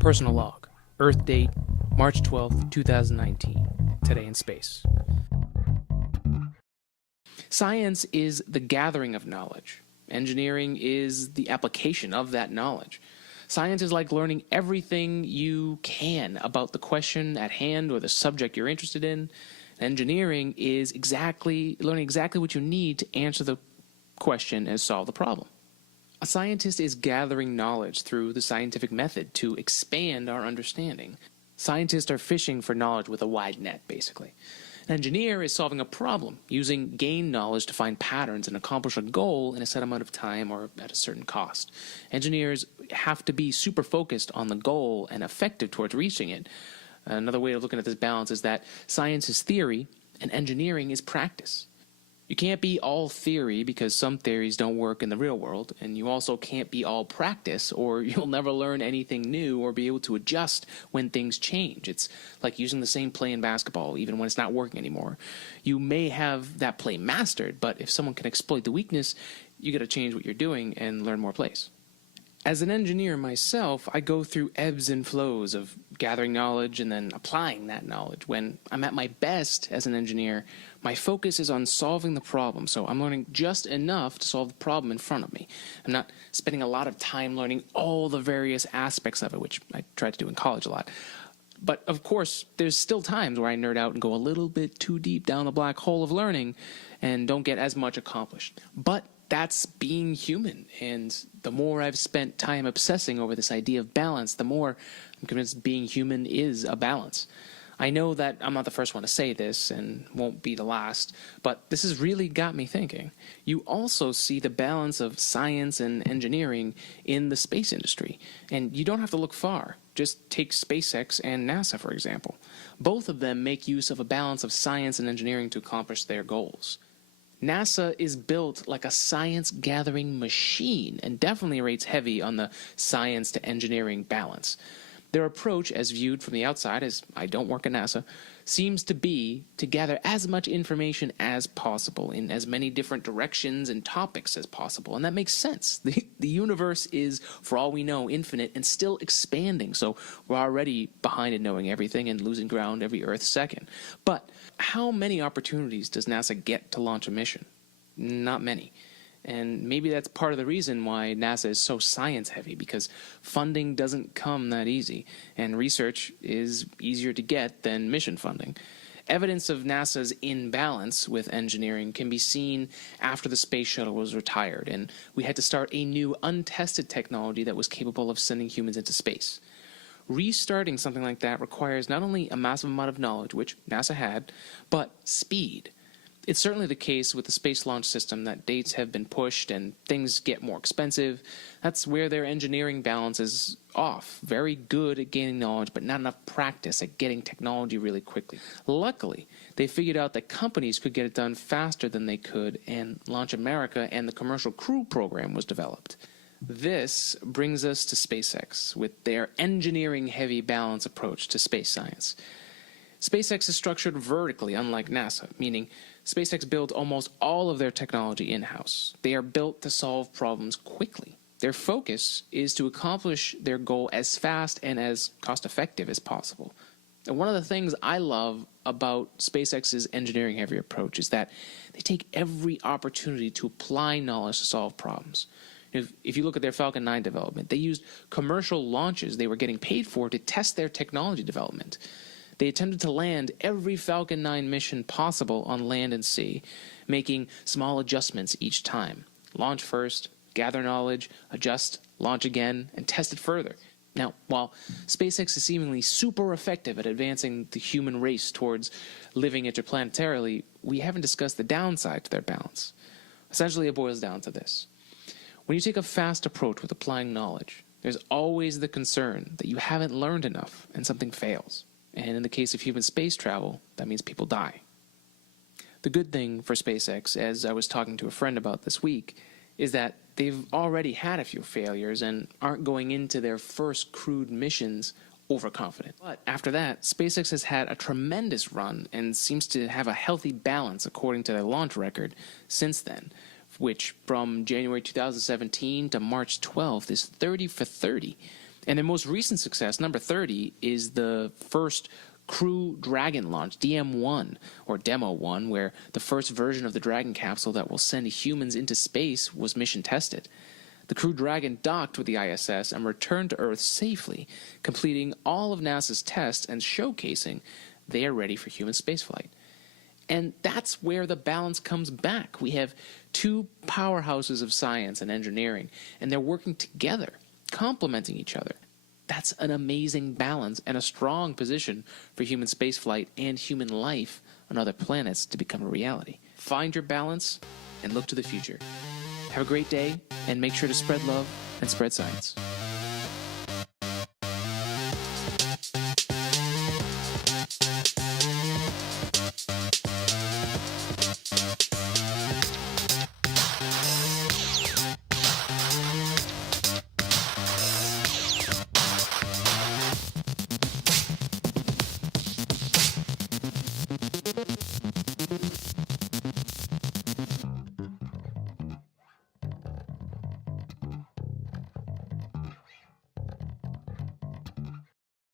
Personal log. Earth date, March 12th, 2019. Today in space. Science is the gathering of knowledge. Engineering is the application of that knowledge. Science is like learning everything you can about the question at hand or the subject you're interested in. Engineering is learning exactly what you need to answer the question and solve the problem. A scientist is gathering knowledge through the scientific method to expand our understanding. Scientists are fishing for knowledge with a wide net, basically. An engineer is solving a problem, using gained knowledge to find patterns and accomplish a goal in a set amount of time or at a certain cost. Engineers have to be super focused on the goal and effective towards reaching it. Another way of looking at this balance is that science is theory and engineering is practice. You can't be all theory because some theories don't work in the real world, and you also can't be all practice or you'll never learn anything new or be able to adjust when things change. It's like using the same play in basketball even when it's not working anymore. You may have that play mastered, but if someone can exploit the weakness, you got to change what you're doing and learn more plays. As an engineer myself, I go through ebbs and flows of gathering knowledge and then applying that knowledge. When I'm at my best as an engineer, my focus is on solving the problem, so I'm learning just enough to solve the problem in front of me. I'm not spending a lot of time learning all the various aspects of it, which I tried to do in college a lot. But of course, there's still times where I nerd out and go a little bit too deep down the black hole of learning and don't get as much accomplished. But that's being human, and the more I've spent time obsessing over this idea of balance, the more I'm convinced being human is a balance. I know that I'm not the first one to say this and won't be the last, but this has really got me thinking. You also see the balance of science and engineering in the space industry, and you don't have to look far. Just take SpaceX and NASA, for example. Both of them make use of a balance of science and engineering to accomplish their goals. NASA is built like a science-gathering machine and definitely rates heavy on the science to engineering balance. Their approach, as viewed from the outside, as I don't work at NASA, seems to be to gather as much information as possible in as many different directions and topics as possible. And that makes sense. The universe is, for all we know, infinite and still expanding, so we're already behind in knowing everything and losing ground every Earth second. But how many opportunities does NASA get to launch a mission? Not many. And maybe that's part of the reason why NASA is so science-heavy, because funding doesn't come that easy, and research is easier to get than mission funding. Evidence of NASA's imbalance with engineering can be seen after the space shuttle was retired, and we had to start a new, untested technology that was capable of sending humans into space. Restarting something like that requires not only a massive amount of knowledge, which NASA had, but speed. It's certainly the case with the Space Launch System that dates have been pushed and things get more expensive. That's where their engineering balance is off. Very good at gaining knowledge, but not enough practice at getting technology really quickly. Luckily, they figured out that companies could get it done faster than they could, and Launch America and the Commercial Crew Program was developed. This brings us to SpaceX, with their engineering-heavy balance approach to space science. SpaceX is structured vertically, unlike NASA, meaning SpaceX builds almost all of their technology in-house. They are built to solve problems quickly. Their focus is to accomplish their goal as fast and as cost-effective as possible. And one of the things I love about SpaceX's engineering-heavy approach is that they take every opportunity to apply knowledge to solve problems. If you look at their Falcon 9 development, they used commercial launches they were getting paid for to test their technology development. They attempted to land every Falcon 9 mission possible on land and sea, making small adjustments each time. Launch first, gather knowledge, adjust, launch again, and test it further. Now, while SpaceX is seemingly super effective at advancing the human race towards living interplanetarily, we haven't discussed the downside to their balance. Essentially, it boils down to this. When you take a fast approach with applying knowledge, there's always the concern that you haven't learned enough and something fails. And in the case of human space travel, that means people die. The good thing for SpaceX, as I was talking to a friend about this week, is that they've already had a few failures and aren't going into their first crewed missions overconfident. But after that, SpaceX has had a tremendous run and seems to have a healthy balance according to their launch record since then, which from January 2017 to March 12th is 30 for 30. And their most recent success, number 30, is the first Crew Dragon launch, DM1, or Demo 1, where the first version of the Dragon capsule that will send humans into space was mission tested. The Crew Dragon docked with the ISS and returned to Earth safely, completing all of NASA's tests and showcasing they are ready for human spaceflight. And that's where the balance comes back. We have two powerhouses of science and engineering, and they're working together, complementing each other. That's an amazing balance and a strong position for human spaceflight and human life on other planets to become a reality. Find your balance and look to the future. Have a great day, and make sure to spread love and spread science.